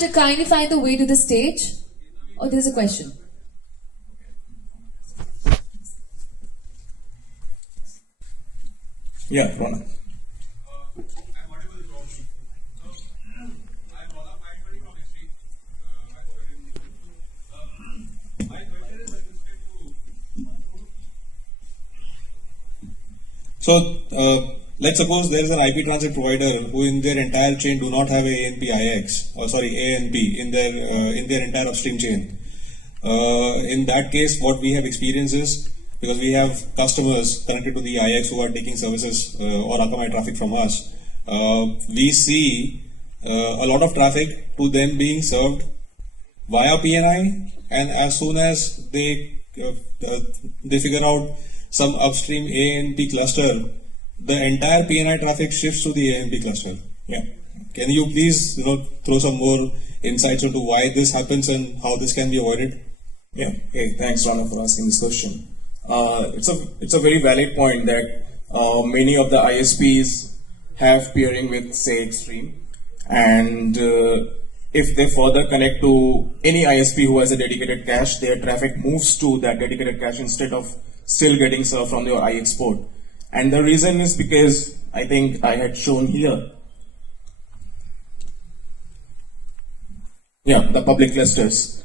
to kindly find the way to the stage. Oh, there's a question. Yeah, Ronak. So, let's suppose there is an IP transit provider who in their entire chain do not have a ANP IX, or sorry, ANP in their entire upstream chain. In that case, what we have experienced is, because we have customers connected to the IX who are taking services or Akamai traffic from us, we see a lot of traffic to them being served via PNI, and as soon as they figure out some upstream ANP cluster, the entire PNI traffic shifts to the ANP cluster. Yeah. Can you please throw some more insights into why this happens and how this can be avoided? Yeah. Hey, thanks, Rana, for asking this question. It's a very valid point that many of the ISPs have peering with, say, Extreme, and if they further connect to any ISP who has a dedicated cache, their traffic moves to that dedicated cache instead of still getting served from your IX port. And the reason is because I think I had shown here. Yeah, the public clusters.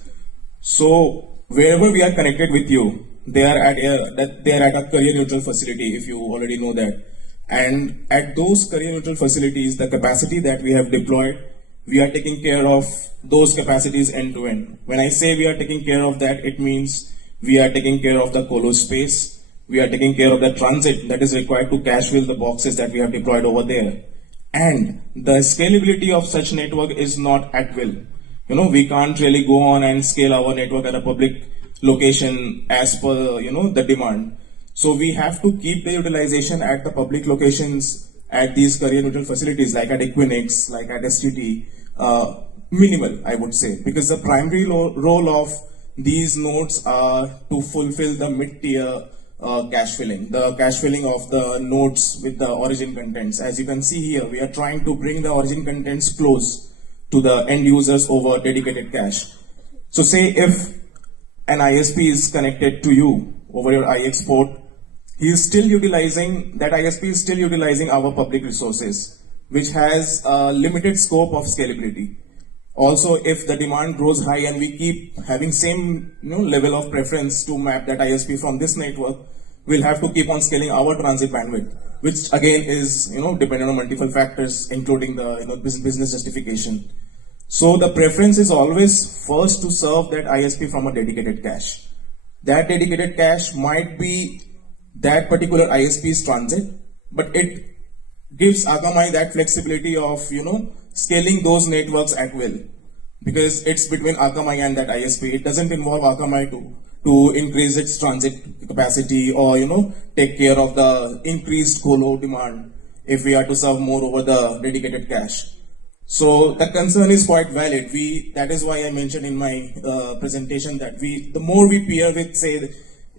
So wherever we are connected with you, they are at a carrier neutral facility, if you already know that. And at those carrier neutral facilities, the capacity that we have deployed, we are taking care of those capacities end to end. When I say we are taking care of that, it means we are taking care of the colo space, we are taking care of the transit that is required to cache fill the boxes that we have deployed over there. And the scalability of such network is not at will. We can't really go on and scale our network at a public location as per the demand. So we have to keep the utilization at the public locations at these carrier neutral facilities, like at Equinix, like at STT, minimal, I would say, because the primary role of these nodes are to fulfill the mid-tier cache filling, the cache filling of the nodes with the origin contents. As you can see here, we are trying to bring the origin contents close to the end users over dedicated cache. So say if an ISP is connected to you over your IX port, that ISP is still utilizing our public resources, which has a limited scope of scalability. Also, if the demand grows high and we keep having same level of preference to map that ISP from this network, we'll have to keep on scaling our transit bandwidth, which again is dependent on multiple factors, including the business justification. So the preference is always first to serve that ISP from a dedicated cache. That dedicated cache might be that particular ISP's transit, but it gives Akamai that flexibility of scaling those networks at will, because it's between Akamai and that ISP. It doesn't involve Akamai to increase its transit capacity or take care of the increased colo demand if we are to serve more over the dedicated cache. So the concern is quite valid. That is why I mentioned in my presentation that the more we peer with, say,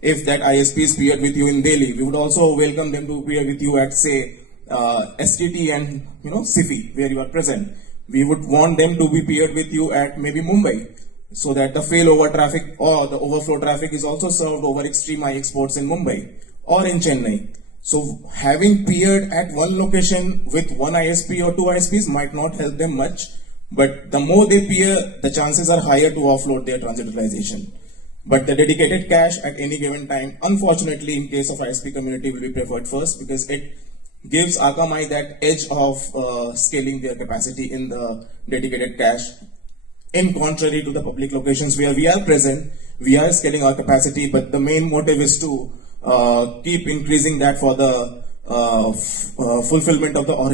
if that ISP is paired with you in Delhi, we would also welcome them to pair with you at, say, STT and SIFI, where you are present. We would want them to be paired with you at maybe Mumbai, so that the failover traffic or the overflow traffic is also served over Extreme IX ports in Mumbai or in Chennai. So having paired at one location with one ISP or two ISPs might not help them much, but the more they pair, the chances are higher to offload their transit utilization. But the dedicated cache at any given time, unfortunately, in case of ISP community, will be preferred first, because it gives Akamai that edge of scaling their capacity in the dedicated cache. In contrary to the public locations where we are present, we are scaling our capacity, but the main motive is to keep increasing that for the fulfillment of the origin.